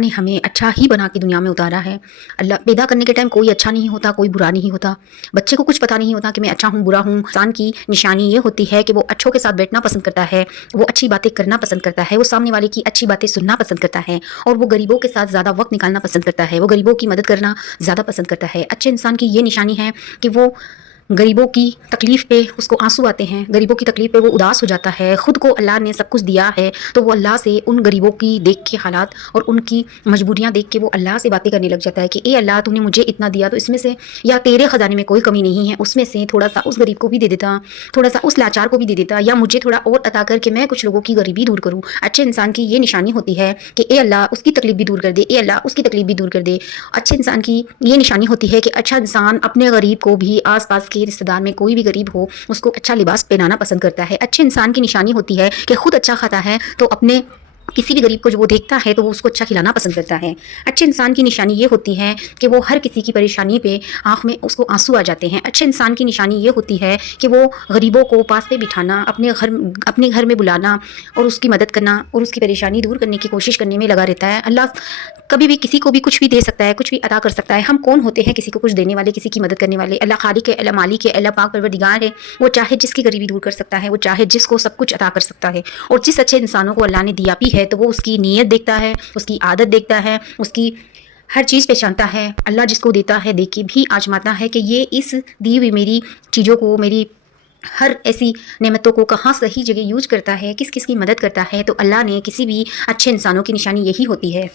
ने हमें अच्छा ही बना के दुनिया में उतारा है। अल्लाह पैदा करने के टाइम कोई अच्छा नहीं होता, कोई बुरा नहीं होता। बच्चे को कुछ पता नहीं होता कि मैं अच्छा हूँ, बुरा हूँ। इंसान की निशानी ये होती है कि वो अच्छों के साथ बैठना पसंद करता है, वो अच्छी बातें करना पसंद करता है, वो सामने वाले की अच्छी बातें सुनना पसंद करता है और वो गरीबों के साथ ज़्यादा वक्त निकालना पसंद करता है, वो गरीबों की मदद करना ज़्यादा पसंद करता है। अच्छे इंसान की ये निशानी है कि वो गरीबों की तकलीफ़ पे उसको आंसू आते हैं, गरीबों की तकलीफ़ पे वो उदास हो जाता है। ख़ुद को अल्लाह ने सब कुछ दिया है तो वो अल्लाह से उन गरीबों की देख के हालात और उनकी मजबूरियाँ देख के वो अल्लाह से बातें करने लग जाता है कि ए अल्लाह, तूने मुझे इतना दिया तो इसमें से या तेरे ख़जाने में कोई कमी नहीं है, उसमें से थोड़ा सा उस गरीब को भी दे देता, थोड़ा सा उस लाचार को भी दे देता, या मुझे थोड़ा और अता करके मैं कुछ लोगों की गरीबी दूर करूँ। अच्छे इंसान की ये निशानी होती है कि ए अल्लाह, उसकी तकलीफ़ भी दूर कर दे, ए अल्लाह, उसकी तकलीफ़ भी दूर कर दे। अच्छे इंसान की ये निशानी होती है कि अच्छा इंसान अपने गरीब को भी, आस पास के रिश्तेदार में कोई भी गरीब हो उसको अच्छा लिबास पहनाना पसंद करता है। अच्छे इंसान की निशानी होती है कि खुद अच्छा खाता है तो अपने किसी भी गरीब को जो वो देखता है तो वो उसको अच्छा खिलाना पसंद करता है। अच्छे इंसान की निशानी ये होती है कि वो हर किसी की परेशानी पे आँख में उसको आंसू आ जाते हैं। अच्छे इंसान की निशानी ये होती है कि वो गरीबों को पास पे बिठाना, अपने घर में बुलाना और उसकी मदद करना और उसकी परेशानी दूर करने की कोशिश करने में लगा रहता है। अल्लाह कभी भी किसी को भी कुछ भी दे सकता है, कुछ भी अता कर सकता है। हम कौन होते हैं किसी को कुछ देने वाले, किसी की मदद करने वाले? अल्लाह खालिक है, अल्लाह मालिक है, अल्लाह पाक परवरदिगार है। वो चाहे जिसकी गरीबी दूर कर सकता है, वो चाहे जिसको सब कुछ अता कर सकता है। और जिस अच्छे इंसानों को अल्लाह ने दिया भी है तो वो उसकी नीयत देखता है, उसकी आदत देखता है, उसकी हर चीज़ पहचानता है। अल्लाह जिसको देता है दे के भी आजमाता है कि ये इस दी हुई मेरी चीज़ों को, मेरी हर ऐसी नेमतों को कहाँ सही जगह यूज करता है, किस किस की मदद करता है। तो अल्लाह ने किसी भी अच्छे इंसानों की निशानी यही होती है।